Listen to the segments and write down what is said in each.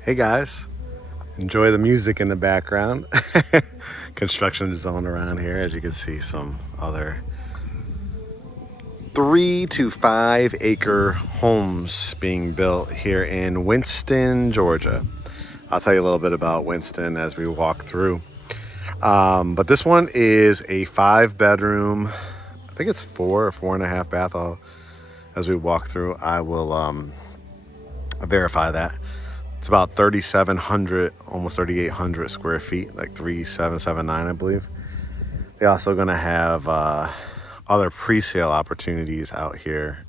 Hey guys, enjoy the music in the background. Construction zone around here, as you can see some other 3 to 5 acre homes being built here in Winston, Georgia. I'll tell you a little bit about Winston as we walk through. But this one is a 5 bedroom, I think it's 4 or 4.5 bath. As we walk through, I will verify that. It's about 3,700, almost 3,800 square feet, like 3,779, I believe. They're also going to have other pre-sale opportunities out here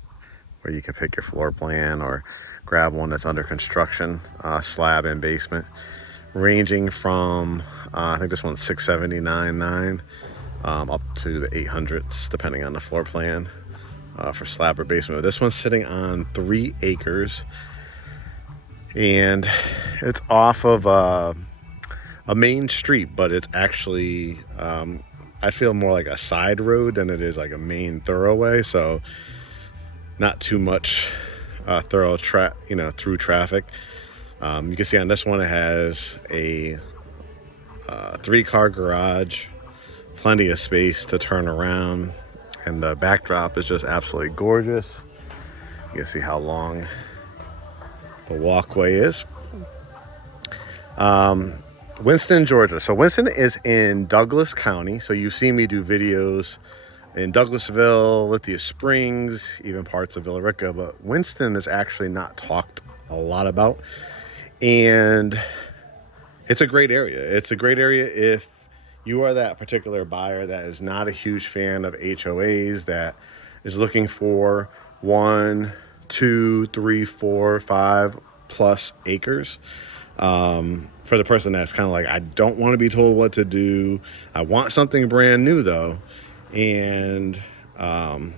where you can pick your floor plan or grab one that's under construction, slab and basement, ranging from I think this one's 679.9 up to the 800s, depending on the floor plan for slab or basement. But this one's sitting on 3 acres. And it's off of a main street, but it's actually I feel more like a side road than it is like a main thoroughway. So not too much through traffic. You can see on this one it has a 3-car garage, plenty of space to turn around, and the backdrop is just absolutely gorgeous. You can see how long the walkway is. Winston, Georgia. So Winston is in Douglas County. So you've seen me do videos in Douglasville, Lithia Springs, even parts of Villa Rica, but Winston is actually not talked a lot about. And it's a great area. It's a great area if you are that particular buyer that is not a huge fan of HOAs, that is looking for 1, 2, 3, 4, 5+ acres. For the person that's kind of like, I don't want to be told what to do. I want something brand new though. And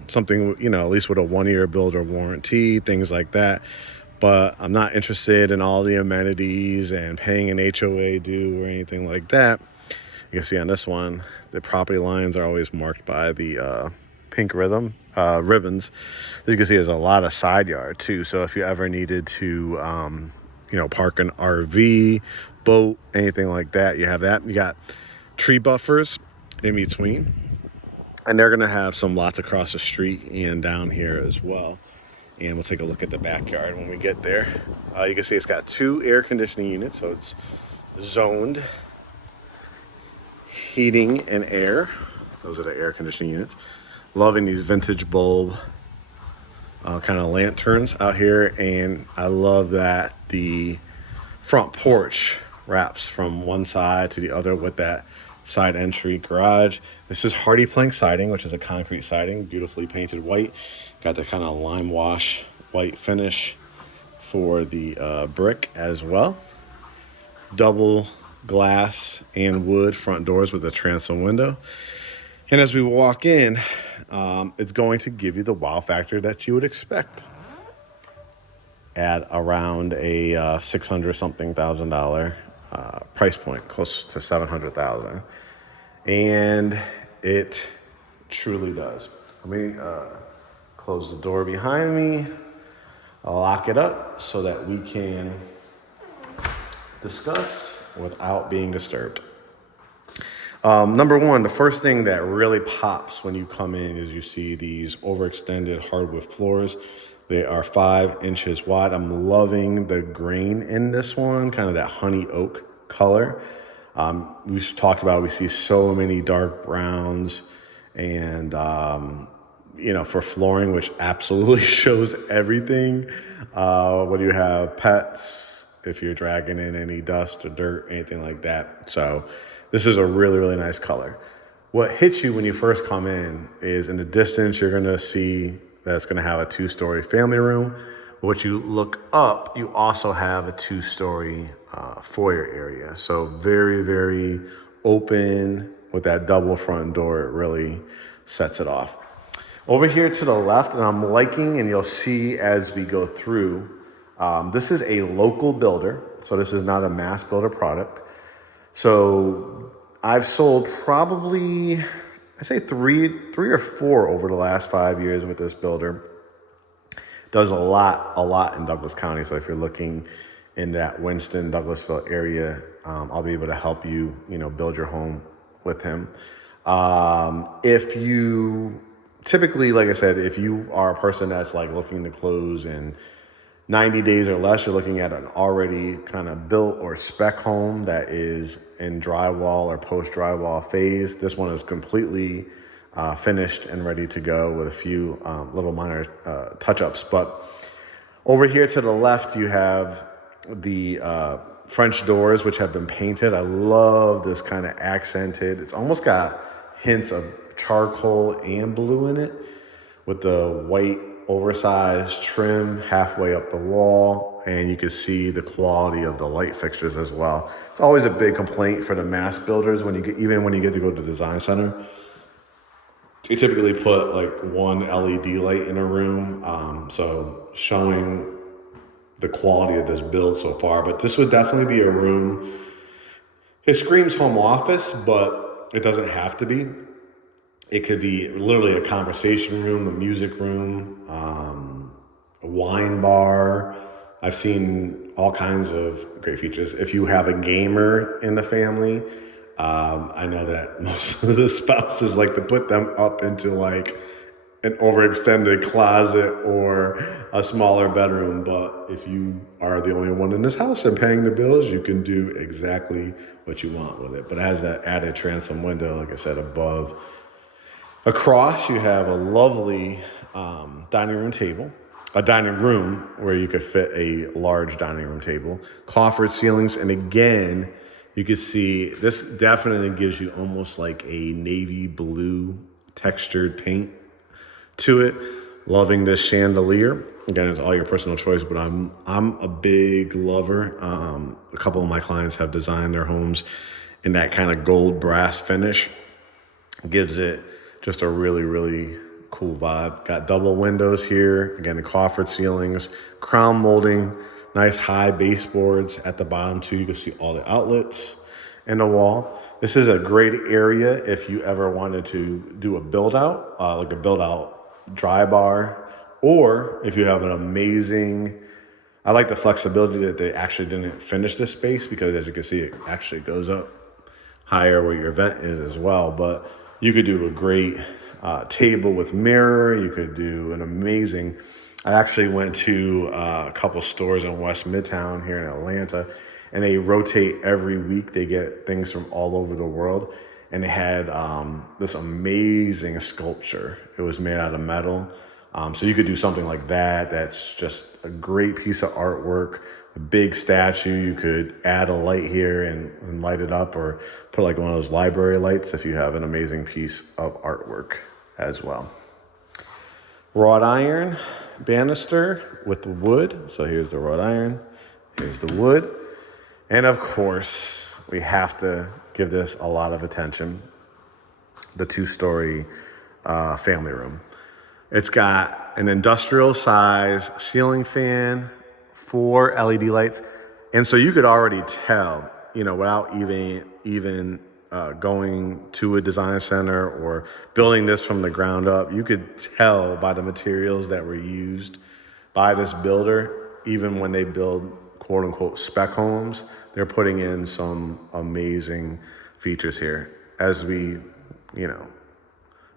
something, at least with a 1-year builder warranty, things like that. But I'm not interested in all the amenities and paying an HOA due or anything like that. You can see on this one, the property lines are always marked by the pink ribbons. You can see there's a lot of side yard too. So if you ever needed to, park an RV, boat, anything like that, you have that. You got tree buffers in between, and they're gonna have some lots across the street and down here as well. And we'll take a look at the backyard when we get there. You can see it's got 2 air conditioning units, so it's zoned heating and air. Those are the air conditioning units. Loving these vintage bulb kind of lanterns out here, and I love that the front porch wraps from one side to the other with that side entry garage. This is hardy plank siding, which is a concrete siding, beautifully painted white. Got the kind of lime wash white finish for the brick as well. Double glass and wood front doors with a transom window. And as we walk in, it's going to give you the wow factor that you would expect at around a 600 something thousand dollar price point, close to 700,000. And it truly does. Let me close the door behind me. I'll lock it up so that we can discuss without being disturbed. Number one, the first thing that really pops when you come in is you see these overextended hardwood floors. They are 5 inches wide. I'm loving the grain in this one, kind of that honey oak color. We've talked about, we see so many dark browns and, for flooring, which absolutely shows everything. Whether you have pets, if you're dragging in any dust or dirt, anything like that. So this is a really, really nice color. What hits you when you first come in is in the distance, you're going to see that it's going to have a 2-story family room. But when you look up, you also have a 2-story foyer area. So very, very open with that double front door. It really sets it off. Over here to the left, and I'm liking, and you'll see as we go through, this is a local builder. So this is not a mass builder product. So I've sold probably, I say three or four over the last 5 years with this builder. Does a lot in Douglas County. So if you're looking in that Winston, Douglasville area. I'll be able to help you, build your home with him. If you typically, like I said, if you are a person that's like looking to close in 90 days or less, you're looking at an already kind of built or spec home that is in drywall or post drywall phase. This one is completely finished and ready to go with a few little minor touch-ups. But over here to the left, you have the French doors, which have been painted. I love this kind of accented. It's almost got hints of charcoal and blue in it with the white oversized trim halfway up the wall, and you can see the quality of the light fixtures as well. It's always a big complaint for the mass builders when you get, even when you get to go to the design center. You typically put like one LED light in a room, so showing the quality of this build so far. But this would definitely be a room. It screams home office, but it doesn't have to be. It could be literally a conversation room, a music room, a wine bar. I've seen all kinds of great features. If you have a gamer in the family, I know that most of the spouses like to put them up into like an overextended closet or a smaller bedroom. But if you are the only one in this house and paying the bills, you can do exactly what you want with it. But it has that added transom window, like I said, above. Across, you have a lovely dining room where you could fit a large dining room table, coffered ceilings, and again, you can see this definitely gives you almost like a navy blue textured paint to it. Loving this chandelier. Again, it's all your personal choice, but I'm a big lover. A couple of my clients have designed their homes in that kind of gold brass finish. Gives it just a really, really cool vibe. Got double windows here. Again, the coffered ceilings, crown molding, nice high baseboards at the bottom too. You can see all the outlets in the wall. This is a great area if you ever wanted to do a build out, like a build out dry bar, or if you have an amazing, I like the flexibility that they actually didn't finish this space because as you can see, it actually goes up higher where your vent is as well. But you could do a great table with mirror. You could do an amazing, I actually went to a couple stores in West Midtown here in Atlanta, and they rotate every week. They get things from all over the world. And they had this amazing sculpture. It was made out of metal. So you could do something like that. That's just a great piece of artwork. A big statue. You could add a light here and light it up, or put like one of those library lights if you have an amazing piece of artwork as well. Wrought iron banister with the wood. So here's the wrought iron. Here's the wood. And of course, we have to give this a lot of attention. The 2-story family room. It's got an industrial size ceiling fan, 4 LED lights. And so you could already tell, without even going to a design center or building this from the ground up, you could tell by the materials that were used by this builder, even when they build quote unquote spec homes, they're putting in some amazing features here. As we,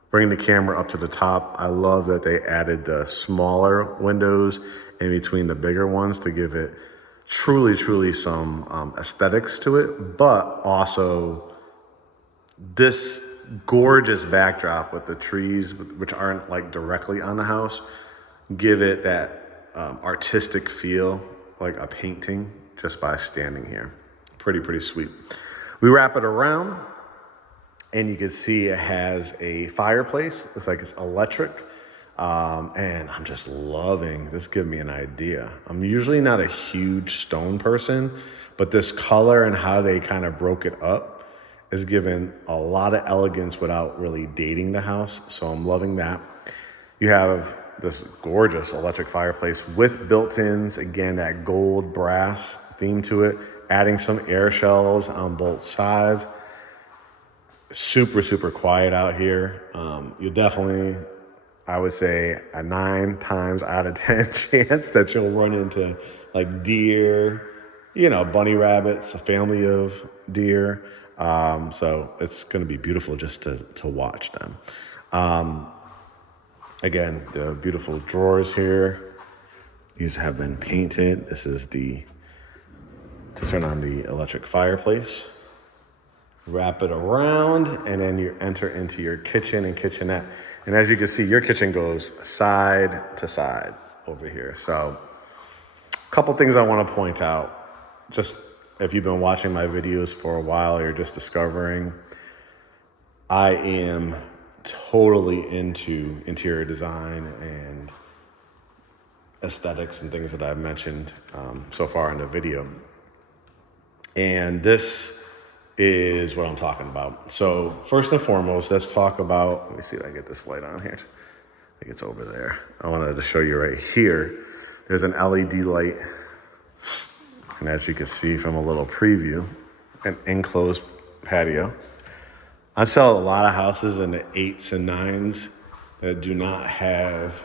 bring the camera up to the top, I love that they added the smaller windows in between the bigger ones to give it truly some aesthetics to it, but also this gorgeous backdrop with the trees, which aren't like directly on the house, give it that artistic feel, like a painting just by standing here. Pretty sweet. We wrap it around and you can see it has a fireplace. Looks like it's electric. And I'm just loving this. Give me an idea. I'm usually not a huge stone person, but this color and how they kind of broke it up is giving a lot of elegance without really dating the house. So I'm loving that. You have this gorgeous electric fireplace with built-ins. Again, that gold brass theme to it, adding some air shelves on both sides. Super quiet out here. You definitely, I would say, a 9 times out of 10 chance that you'll run into like deer, bunny rabbits, a family of deer. So it's going to be beautiful just to watch them. Again, the beautiful drawers here. These have been painted. This is to turn on the electric fireplace. Wrap it around, and then you enter into your kitchen and kitchenette. And as you can see, your kitchen goes side to side over here. So a couple things I want to point out. Just if you've been watching my videos for a while or you're just discovering, I am totally into interior design and aesthetics and things that I've mentioned so far in the video. And this is what I'm talking about. So first and foremost, let's talk about, let me see if I can get this light on here. I think it's over there. I wanted to show you right here. There's an LED light. And as you can see from a little preview, an enclosed patio. I've sold a lot of houses in the 8s and 9s that do not have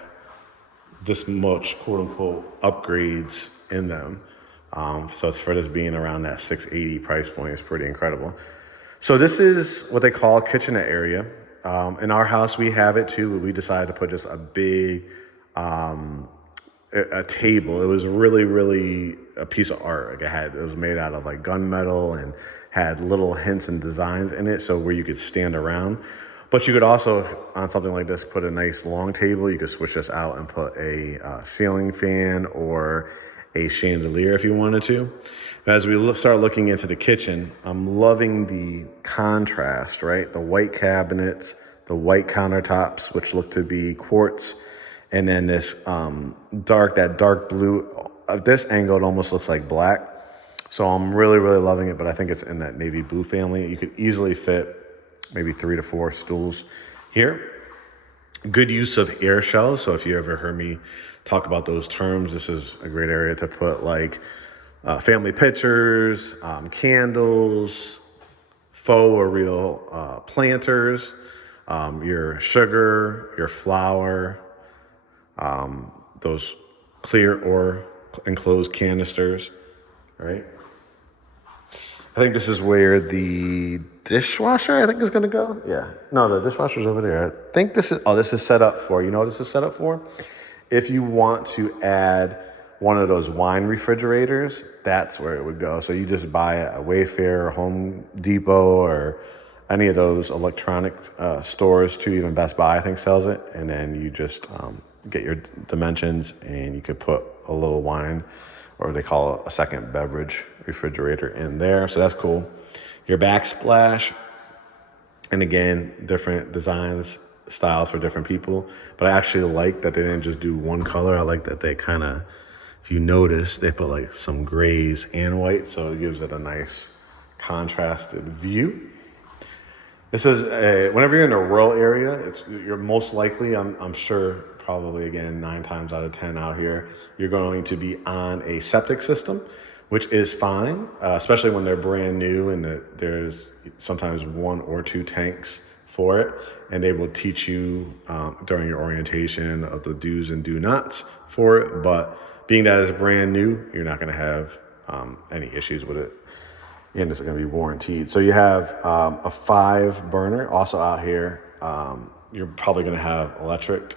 this much quote unquote upgrades in them. So it's for this being around that $680 price point is pretty incredible. So this is what they call a kitchenette area. In our house, we have it too, but we decided to put just a big a table. It was really a piece of art. Like it was made out of like gunmetal and had little hints and designs in it, so where you could stand around. But you could also, on something like this, put a nice long table. You could switch this out and put a ceiling fan or a chandelier if you wanted to. As we start looking into the kitchen, I'm loving the contrast, right? The white cabinets, the white countertops, which look to be quartz, and then this dark blue. At this angle, it almost looks like black. So I'm really loving it, but I think it's in that navy blue family. You could easily fit maybe 3 to 4 stools here. Good use of air shells. So if you ever heard me talk about those terms, this is a great area to put like family pictures, candles, faux or real planters, your sugar, your flour, those clear or enclosed canisters, right? I think this is where the dishwasher, is going to go. Yeah. No, the dishwasher's over there. I think this is set up for, you know what this is set up for? If you want to add one of those wine refrigerators, that's where it would go. So you just buy a Wayfair or Home Depot or any of those electronic stores too, even Best Buy, I think, sells it. And then you just get your dimensions and you could put a little wine, or they call it a second beverage refrigerator in there. So that's cool. Your backsplash, and again, different designs, styles for different people. But I actually like that they didn't just do one color. I like that they kind of, if you notice, they put like some grays and white, so it gives it a nice contrasted view. This is whenever you're in a rural area, you're most likely, I'm sure, probably again 9 times out of 10 out here, you're going to be on a septic system, which is fine, especially when they're brand new and there's sometimes 1 or 2 tanks for it, and they will teach you during your orientation of the do's and do nots for it. But being that it's brand new, you're not going to have any issues with it, and it's going to be warranted. So you have a 5 burner also out here. You're probably going to have electric.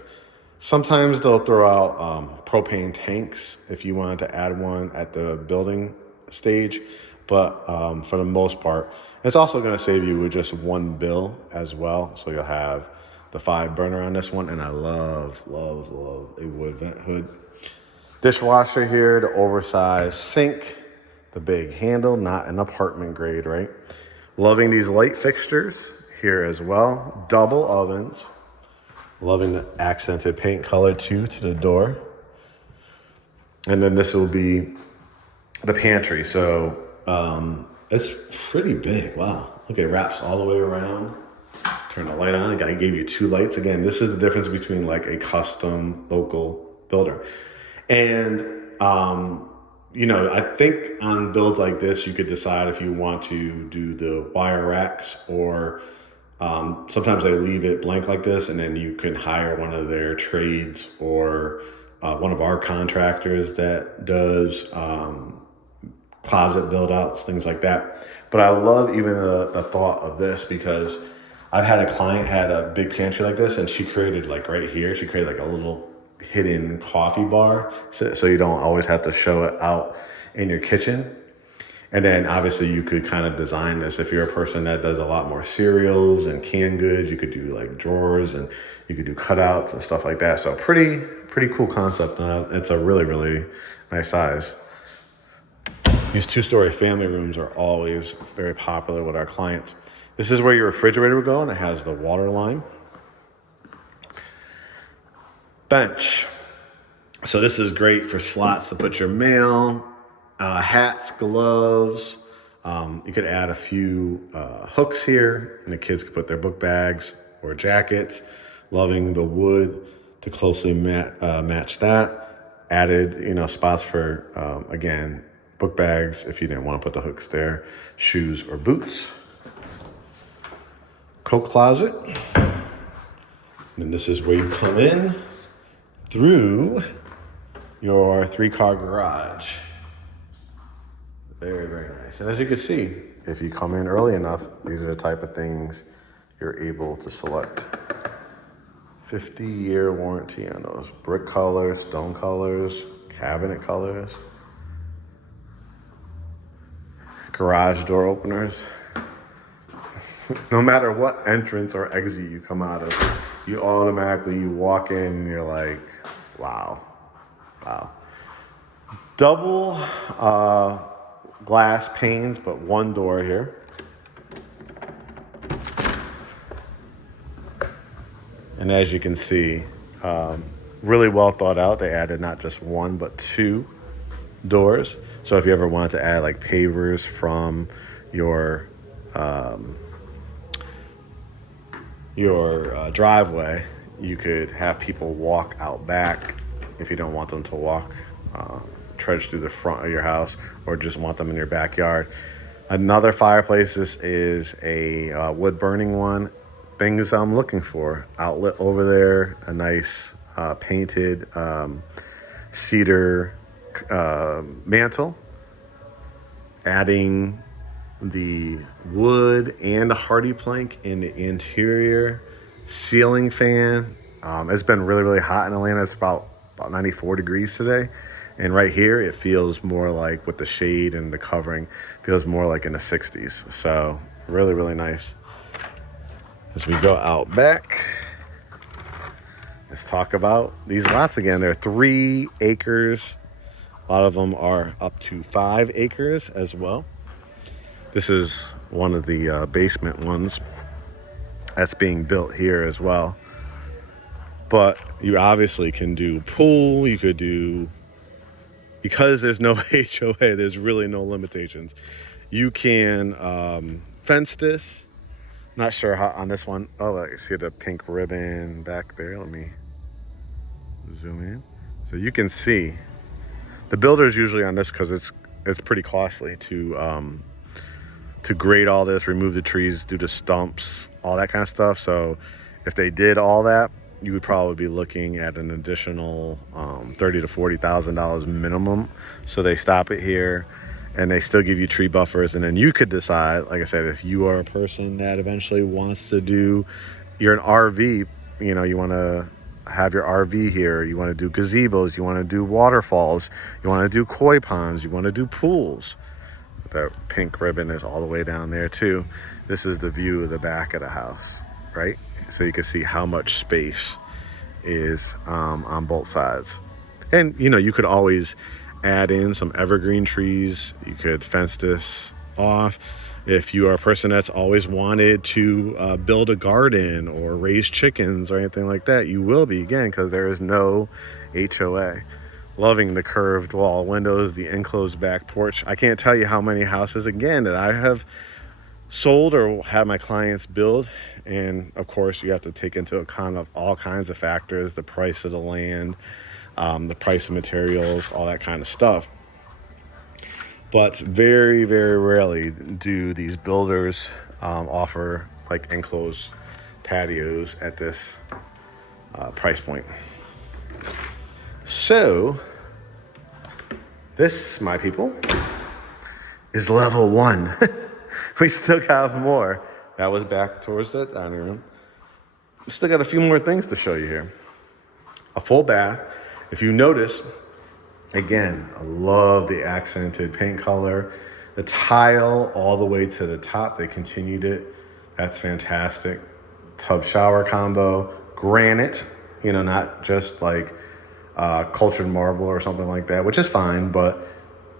Sometimes they'll throw out propane tanks if you wanted to add one at the building stage, but for the most part, it's also going to save you with just 1 bill as well. So you'll have the 5 burner on this one, and I love a wood vent hood. Dishwasher here, the oversized sink, the big handle, not an apartment grade, right? Loving these light fixtures here as well. Double ovens. Loving the accented paint color too to the door. And then this will be the pantry. So it's pretty big. Wow. Look, it wraps all the way around. Turn the light on. I gave you 2 lights. Again, this is the difference between like a custom local builder. And I think on builds like this, you could decide if you want to do the wire racks, or sometimes they leave it blank like this, and then you can hire one of their trades or one of our contractors that does closet build outs, things like that. But I love even the thought of this, because I've had a client had a big pantry like this, and she created like right here, she created like a little hidden coffee bar, so you don't always have to show it out in your kitchen. And then obviously you could kind of design this if you're a person that does a lot more cereals and canned goods. You could do like drawers, and you could do cutouts and stuff like that. So pretty cool concept. It's a really nice size. These 2-story family rooms are always very popular with our clients. This is where your refrigerator would go, and it has the water line. Bench. So this is great for slots to put your mail, hats, gloves. You could add a few hooks here, and the kids could put their book bags or jackets. Loving the wood to closely match that. Added, spots for, again, book bags if you didn't want to put the hooks there, shoes or boots. Coat closet. And this is where you come in through your 3-car garage. Very nice. And as you can see, if you come in early enough, these are the type of things you're able to select. 50-year warranty on those. Brick colors, stone colors, cabinet colors. Garage door openers. No matter what entrance or exit you come out of, you walk in and you're like, wow. Double glass panes, but one door here. And as you can see, really well thought out. They added not just one, but 2 doors. So if you ever wanted to add like pavers from your driveway, you could have people walk out back if you don't want them to walk, trudge through the front of your house, or just want them in your backyard. Another fireplace is a wood burning one. Things I'm looking for: outlet over there, a nice painted cedar mantle, adding the wood and a hardy plank in the interior, ceiling fan. It's been really hot in Atlanta. It's about 94 degrees today, and right here it feels more like, with the shade and the covering, feels more like in the 60s. So really nice. As we go out back, let's talk about these lots again. They're 3 acres. A lot of them are up to 5 acres as well. This is one of the basement ones that's being built here as well. But you obviously can do pool. You could do, because there's no HOA, there's really no limitations. You can fence this. Not sure how on this one. Oh, I see the pink ribbon back there. Let me zoom in. So you can see the builders usually on this, because it's pretty costly to grade all this, remove the trees, do the stumps, all that kind of stuff. So if they did all that, you would probably be looking at an additional $30,000 to $40,000 minimum. So they stop it here, and they still give you tree buffers. And then you could decide, like I said, if you are a person that eventually wants to do, you're an RV, you want to have your RV here, you want to do gazebos, you want to do waterfalls, you want to do koi ponds, you want to do pools. That pink ribbon is all the way down there too. This is the view of the back of the house, right? So you can see how much space is on both sides. And you could always add in some evergreen trees. You could fence this off. If you are a person that's always wanted to build a garden or raise chickens or anything like that, you will be, again, because there is no HOA. Loving the curved wall windows, the enclosed back porch. I can't tell you how many houses, again, that I have sold or have my clients build. And of course, you have to take into account of all kinds of factors: the price of the land, the price of materials, all that kind of stuff. But very rarely do these builders offer like enclosed patios at this price point. So this, my people, is level 1. We still got more. That was back towards the dining room. We still got a few more things to show you here. A full bath. If you notice, again, I love the accented paint color. The tile all the way to the top, they continued it. That's fantastic. Tub shower combo, granite, not just like cultured marble or something like that, which is fine, but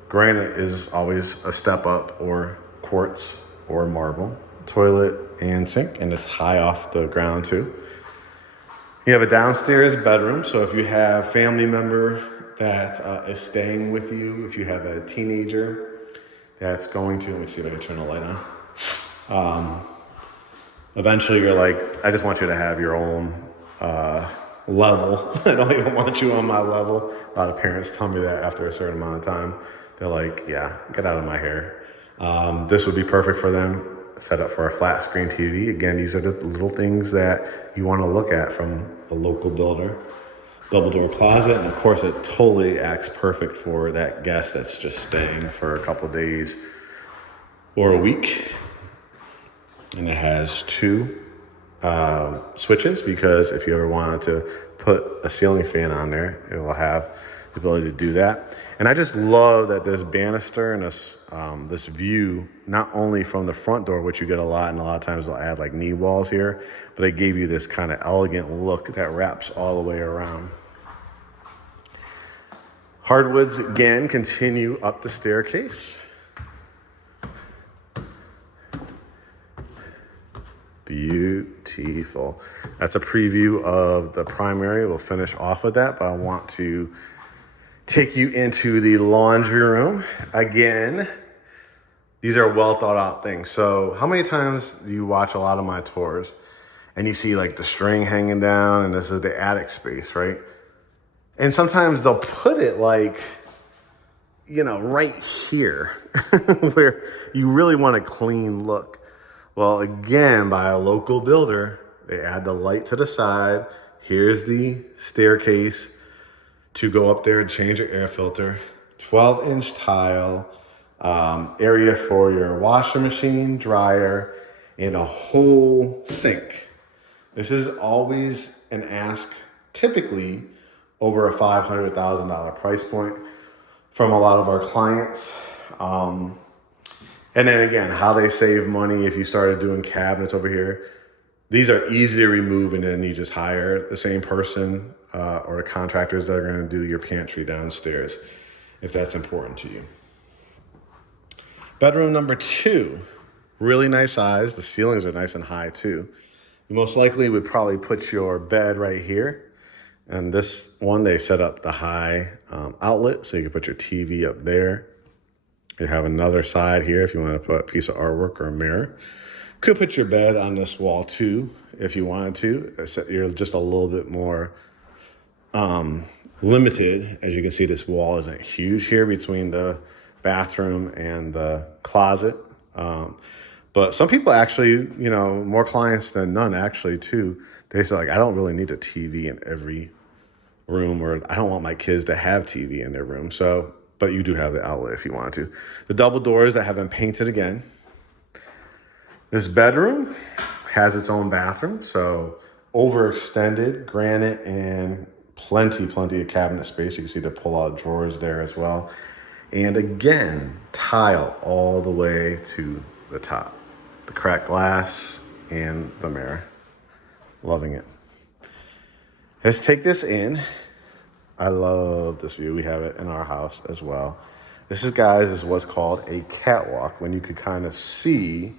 granite is always a step up, or quartz or marble. Toilet and sink, and it's high off the ground too. You have a downstairs bedroom, so if you have family member that is staying with you, if you have a teenager that's going to, let me see if I can turn the light on. Eventually you're like, I just want you to have your own level. I don't even want you on my level. A lot of parents tell me that after a certain amount of time. They're like, yeah, get out of my hair. This would be perfect for them. Set up for a flat screen TV. Again, these are the little things that you want to look at from the local builder. Double door closet, and of course it totally acts perfect for that guest that's just staying for a couple days or a week. And it has 2 switches, because if you ever wanted to put a ceiling fan on there, it will have the ability to do that. And I just love that this banister and this view, not only from the front door, which you get a lot, and a lot of times they'll add like knee walls here, but they gave you this kind of elegant look that wraps all the way around. Hardwoods again continue up the staircase. Beautiful. That's a preview of the primary. We'll finish off with that, but I want to take you into the laundry room. Again, these are well thought out things. So how many times do you watch a lot of my tours and you see like the string hanging down, and this is the attic space, right? And sometimes they'll put it like, right here where you really want a clean look. Well, again, by a local builder, they add the light to the side. Here's the staircase to go up there and change your air filter. 12-inch tile, area for your washer machine, dryer, and a whole sink. This is always an ask, typically over a $500,000 price point from a lot of our clients. And then again, how they save money if you started doing cabinets over here. These are easy to remove, and then you just hire the same person or the contractors that are going to do your pantry downstairs, if that's important to you. Bedroom number 2, really nice size. The ceilings are nice and high too. You most likely would probably put your bed right here. And this one, they set up the high outlet, so you can put your TV up there. You have another side here if you want to put a piece of artwork or a mirror. Could put your bed on this wall too if you wanted to. You're just a little bit more limited. As you can see, this wall isn't huge here between the bathroom and the closet. But some people actually, more clients than none actually too, they say like, I don't really need a TV in every room, or I don't want my kids to have TV in their room. So, but you do have the outlet if you want to. The double doors that have been painted again. This bedroom has its own bathroom, so overextended granite and plenty of cabinet space. You can see the pull-out drawers there as well. And again, tile all the way to the top. The cracked glass and the mirror. Loving it. Let's take this in. I love this view. We have it in our house as well. This is, guys, is what's called a catwalk, when you could kind of see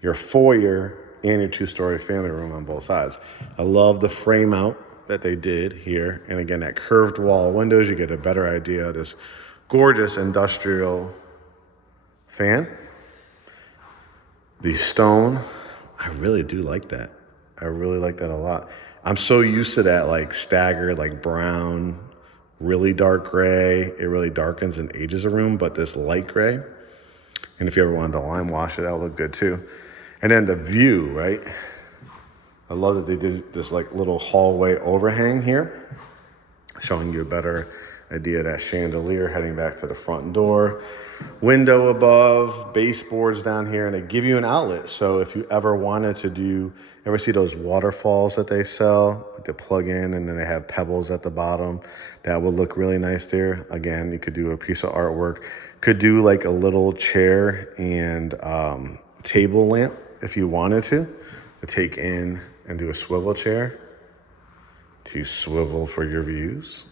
your foyer and your 2-story family room on both sides. I love the frame out that they did here. And again, that curved wall windows, you get a better idea of this gorgeous industrial fan. The stone, I really do like that. I really like that a lot. I'm so used to that like staggered, like brown, really dark gray. It really darkens and ages a room, but this light gray. And if you ever wanted to lime wash it, that would look good too. And then the view, right? I love that they did this like little hallway overhang here, showing you a better Idea of that chandelier heading back to the front door. Window above, baseboards down here, and they give you an outlet. So if you ever wanted to do, ever see those waterfalls that they sell, like they plug in and then they have pebbles at the bottom? That would look really nice there. Again, you could do a piece of artwork. Could do like a little chair and table lamp if you wanted to take in and do a swivel chair to swivel for your views.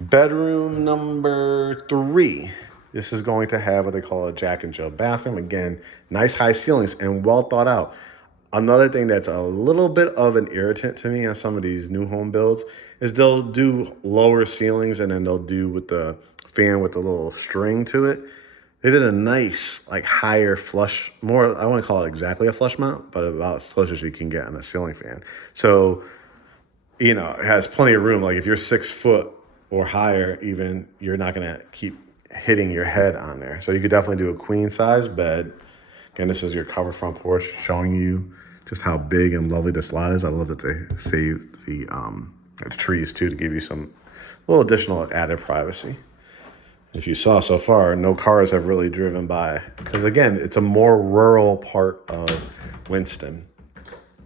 Bedroom number 3. This is going to have what they call a Jack and Jill bathroom. Again, nice high ceilings and well thought out. Another thing that's a little bit of an irritant to me on some of these new home builds is they'll do lower ceilings and then they'll do with the fan with the little string to it. They did a nice, like higher flush, more, I wouldn't call it exactly a flush mount, but about as close as you can get on a ceiling fan. So, you know, it has plenty of room. Like if you're 6 foot or higher, even, you're not gonna keep hitting your head on there. So you could definitely do a queen size bed. Again, this is your cover front porch showing you just how big and lovely this lot is. I love that they saved the trees too to give you some little additional added privacy. If you saw so far, no cars have really driven by because again, it's a more rural part of Winston.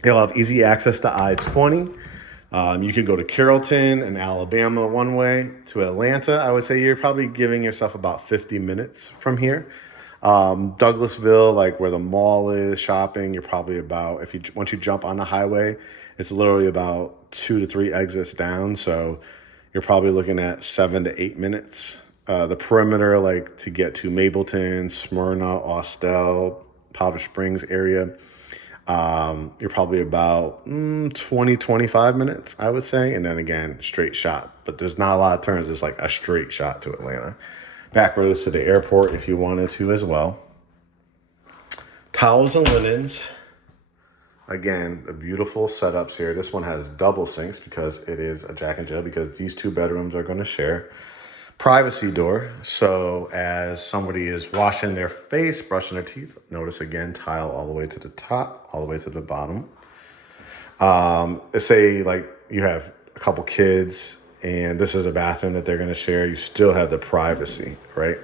You'll have easy access to I-20. You could go to Carrollton and Alabama one way. To Atlanta, I would say you're probably giving yourself about 50 minutes from here. Douglasville, like where the mall is, shopping, you're probably about, once you jump on the highway, it's literally about 2 to 3 exits down. So you're probably looking at 7 to 8 minutes. The perimeter, like to get to Mableton, Smyrna, Austell, Powder Springs area, you're probably about 20, 25 minutes, I would say. And then again, straight shot. But there's not a lot of turns. It's like a straight shot to Atlanta. Back roads to the airport if you wanted to as well. Towels and linens. Again, the beautiful setups here. This one has double sinks because it is a Jack and Jill, because these 2 bedrooms are going to share. Privacy door. So as somebody is washing their face, brushing their teeth, notice again, tile all the way to the top, all the way to the bottom. Let's say like you have a couple kids and this is a bathroom that they're going to share. You still have the privacy, right?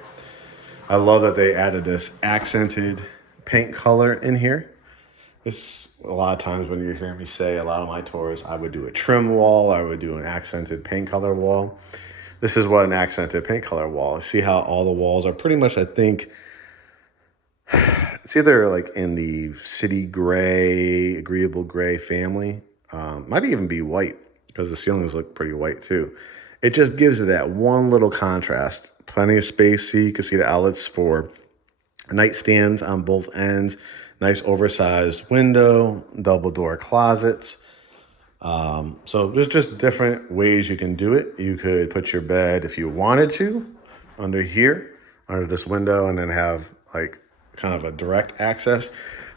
I love that they added this accented paint color in here. It's a lot of times when you hear me say a lot of my tours, I would do a trim wall, I would do an accented paint color wall. This is what an accented paint color wall is. See how all the walls are pretty much, I think, it's either like in the city gray, agreeable gray family. Might even be white because the ceilings look pretty white too. It just gives it that one little contrast. Plenty of space. See, you can see the outlets for nightstands on both ends. Nice oversized window, double door closets. So there's just different ways you can do it. You could put your bed, if you wanted to, under here, under this window, and then have like kind of a direct access.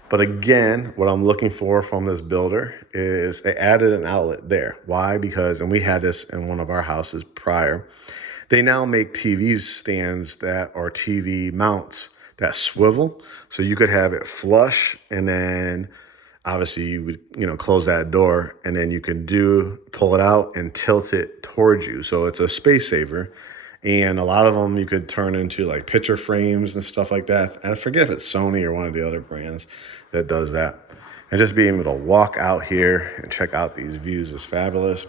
But again, what I'm looking for from this builder is they added an outlet there. Why? Because, and we had this in one of our houses prior, they now make TV stands that are TV mounts that swivel. So you could have it flush and then obviously you would, close that door and then you can pull it out and tilt it towards you. So it's a space saver. And a lot of them you could turn into like picture frames and stuff like that. And I forget if it's Sony or one of the other brands that does that. And just being able to walk out here and check out these views is fabulous.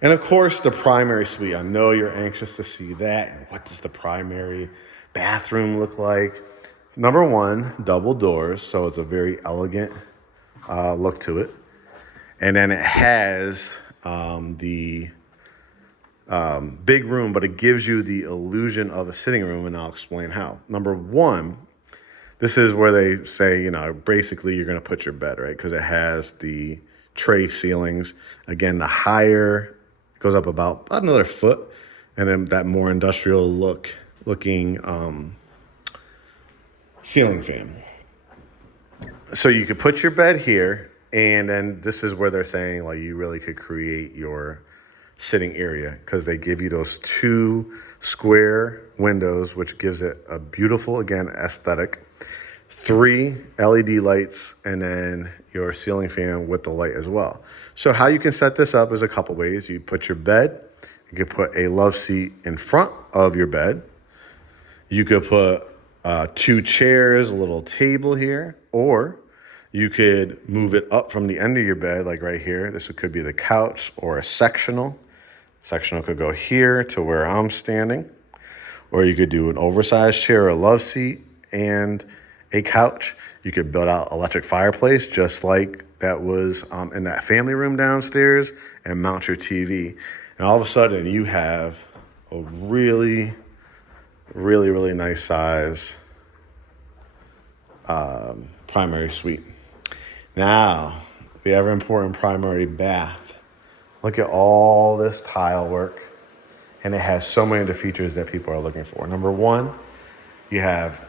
And of course, the primary suite. I know you're anxious to see that. And what does the primary bathroom look like? Number 1, double doors. So it's a very elegant look to it. And then it has the big room, but it gives you the illusion of a sitting room, and I'll explain how. Number 1, this is where they say, basically you're going to put your bed, right? Because it has the tray ceilings. Again, the higher, it goes up about another foot, and then that more industrial looking ceiling fan. So you could put your bed here, and then this is where they're saying like you really could create your sitting area because they give you those 2 square windows, which gives it a beautiful, again, aesthetic. 3 LED lights, and then your ceiling fan with the light as well. So how you can set this up is a couple ways. You put your bed, You could put a love seat in front of your bed. You could put 2 chairs, a little table here, or you could move it up from the end of your bed, like right here. This could be the couch or a sectional. Sectional could go here to where I'm standing. Or you could do an oversized chair, a love seat, and a couch. You could build out electric fireplace just like that was in that family room downstairs and mount your TV. And all of a sudden you have a really, really, really nice size primary suite. Now, the ever important primary bath. Look at all this tile work. And it has so many of the features that people are looking for. Number one, you have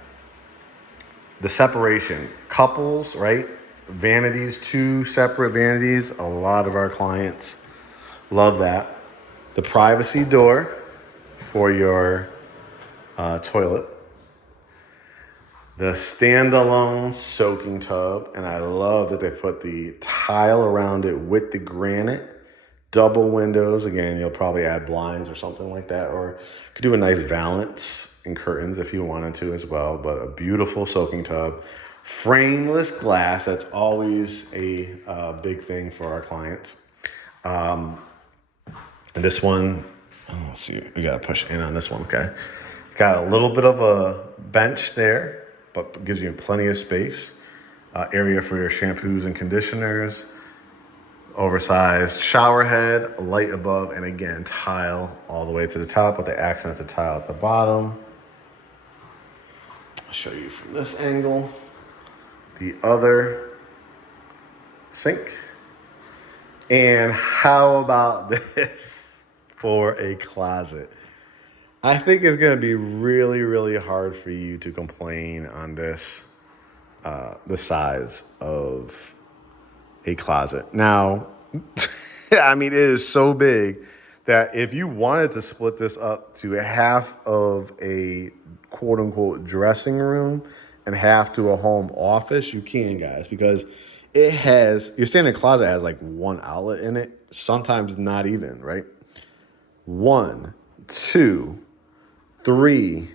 the separation. Couples, right? Vanities, 2 separate vanities. A lot of our clients love that. The privacy door for your toilet. The standalone soaking tub. And I love that they put the tile around it with the granite. Double windows. Again, you'll probably add blinds or something like that. Or you could do a nice valance and curtains if you wanted to as well. But a beautiful soaking tub. Frameless glass. That's always a big thing for our clients. And this one, let's see, we got to push in on this one, okay? Got a little bit of a bench there, but gives you plenty of space. Area for your shampoos and conditioners. Oversized shower head, light above, and again, tile all the way to the top with the accented tile at the bottom. I'll show you from this angle. The other sink. And how about this for a closet? I think it's going to be really, really hard for you to complain on this, the size of a closet. Now, I mean, it is so big that if you wanted to split this up to half of a quote unquote dressing room and half to a home office, you can, guys, because it has, your standard closet has like 1 outlet in it, sometimes not even, right? 1, 2, 3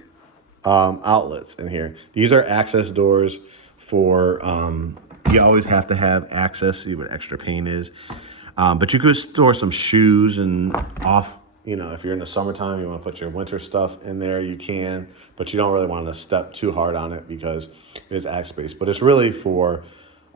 outlets in here. These are access doors for, you always have to have access, see what extra paint is. But you could store some shoes and off, if you're in the summertime, you want to put your winter stuff in there, you can, but you don't really want to step too hard on it because it is access space. But it's really for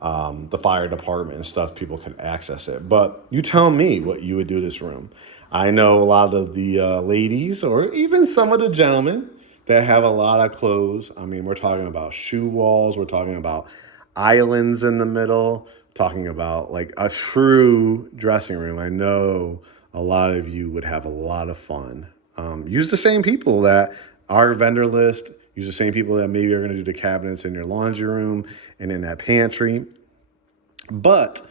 the fire department and stuff, people can access it. But you tell me what you would do this room. I know a lot of the ladies or even some of the gentlemen that have a lot of clothes. I mean, we're talking about shoe walls. We're talking about islands in the middle, talking about like a true dressing room. I know a lot of you would have a lot of fun. Use the same people that our vendor list, use the same people that maybe are going to do the cabinets in your laundry room and in that pantry. But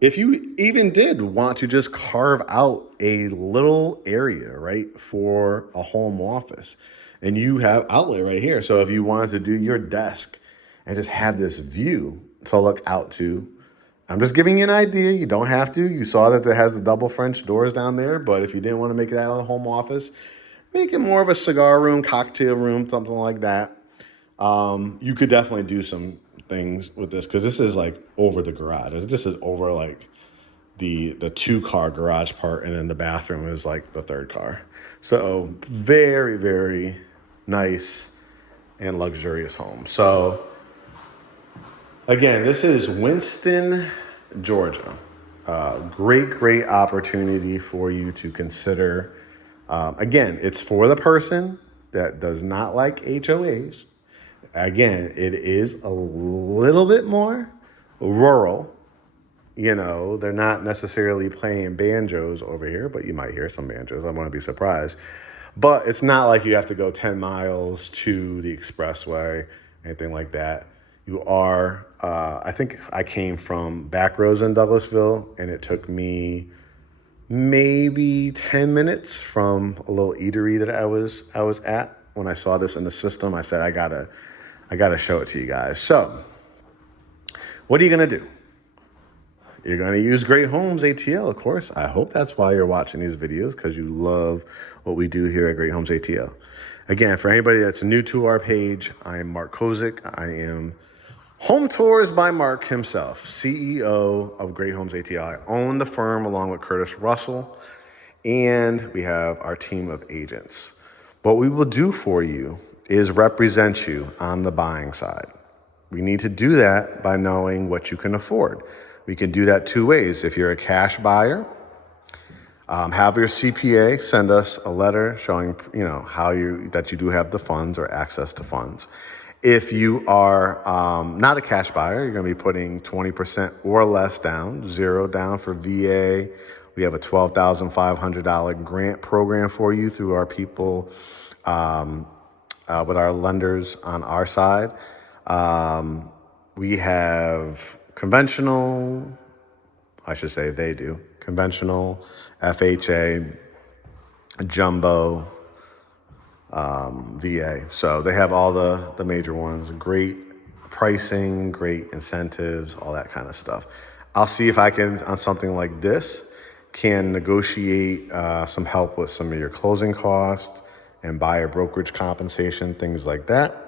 if you even did want to just carve out a little area, right, for a home office, and you have outlet right here. So if you wanted to do your desk and just have this view to look out to, I'm just giving you an idea. You don't have to. You saw that it has the double French doors down there, but if you didn't want to make it out of a home office, make it more of a cigar room, cocktail room, something like that. You could definitely do some things with this because this is like over the garage. This is over like the 2-car garage part, and then the bathroom is like the 3rd car. So very, very nice and luxurious home. So again, this is Winston, Georgia. Great opportunity for you to consider. Again, it's for the person that does not like HOAs. Again, it is a little bit more rural. They're not necessarily playing banjos over here, but you might hear some banjos. I wouldn't be surprised. But it's not like you have to go 10 miles to the expressway, anything like that. You are, I think I came from Backroads in Douglasville, and it took me maybe 10 minutes from a little eatery that I was at. When I saw this in the system, I said, I gotta show it to you guys. So what are you gonna do? You're going to use Great Homes ATL, of course. I hope that's why you're watching these videos, because you love what we do here at Great Homes ATL. Again, for anybody that's new to our page, I am Mark Kozik. I am Home Tours by Mark himself, CEO of Great Homes ATL. I own the firm along with Curtis Russell, and we have our team of agents. What we will do for you is represent you on the buying side. We need to do that by knowing what you can afford. We can do that two ways. If you're a cash buyer, have your CPA send us a letter showing, that you do have the funds or access to funds. If you are not a cash buyer, you're going to be putting 20% or less down, zero down for VA. We have a $12,500 grant program for you through our people with our lenders on our side. We have conventional, I should say they do, conventional, FHA, jumbo, VA. So they have all the major ones, great pricing, great incentives, all that kind of stuff. I'll see if I can, on something like this, can negotiate some help with some of your closing costs and buyer brokerage compensation, things like that.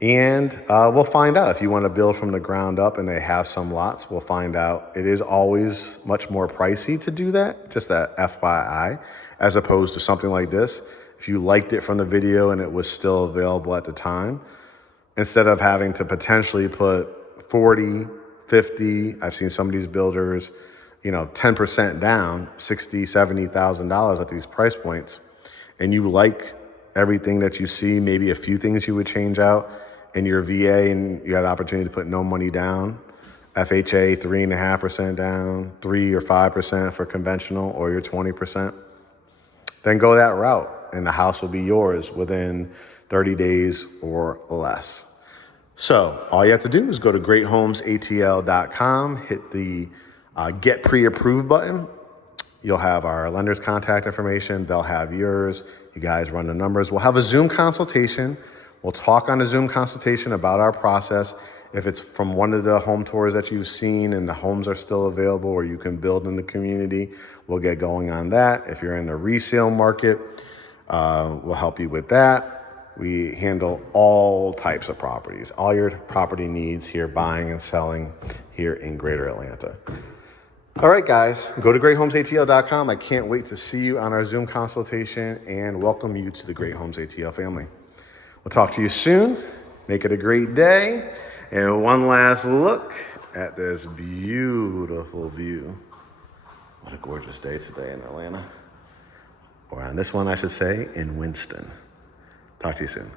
And we'll find out if you want to build from the ground up and they have some lots, we'll find out. It is always much more pricey to do that, just that FYI, as opposed to something like this. If you liked it from the video and it was still available at the time, instead of having to potentially put 40, 50, I've seen some of these builders, 10% down, $60,000, $70,000 at these price points, and you like everything that you see, maybe a few things you would change out in your VA, and you have the opportunity to put no money down, FHA 3.5% down, 3 or 5% for conventional, or your 20%, then go that route, and the house will be yours within 30 days or less. So all you have to do is go to GreatHomesATL.com, hit the Get Pre-Approved button. You'll have our lender's contact information. They'll have yours. You guys run the numbers. We'll have a Zoom consultation. We'll talk on a Zoom consultation about our process. If it's from one of the home tours that you've seen and the homes are still available or you can build in the community, we'll get going on that. If you're in the resale market, we'll help you with that. We handle all types of properties, all your property needs here, buying and selling here in Greater Atlanta. All right, guys, go to GreatHomesATL.com. I can't wait to see you on our Zoom consultation and welcome you to the Great Homes ATL family. We'll talk to you soon. Make it a great day. And one last look at this beautiful view. What a gorgeous day today in Atlanta. Or on this one, I should say, in Winston. Talk to you soon.